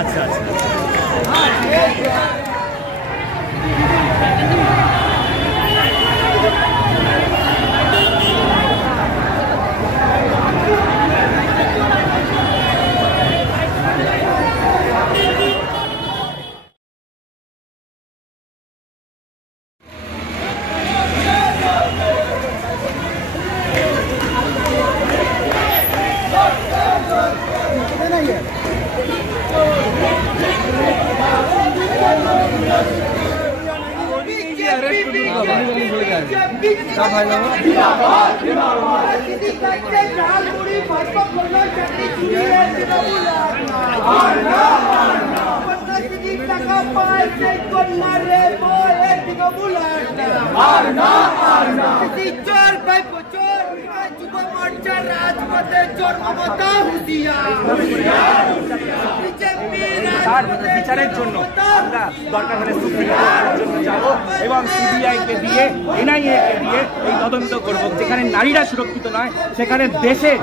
अच्छा अच्छा বিচারের জন্য আমরা দরকার হলে সুপ্রিম কোর্টের জন্য যাব এবং সিবিআইকে দিয়ে এনআইএকে দিয়ে এই তদন্ত করব। যেখানে নারীরা সুরক্ষিত নয় সেখানে দেশের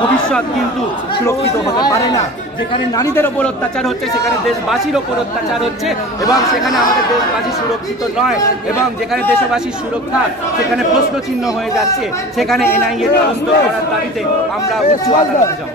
ভবিষ্যৎ কিন্তু সুরক্ষিত হতে পারে না। যেখানে নারীদের ওপর অত্যাচার হচ্ছে সেখানে দেশবাসীর ওপর অত্যাচার হচ্ছে এবং সেখানে আমাদের দেশবাসী সুরক্ষিত নয় এবং যেখানে দেশবাসীর সুরক্ষা সেখানে প্রশ্নচিহ্ন হয়ে যাচ্ছে, সেখানে এনআইএ তদন্ত করার দাবিতে আমরা উচ্চ আদালতে যাব।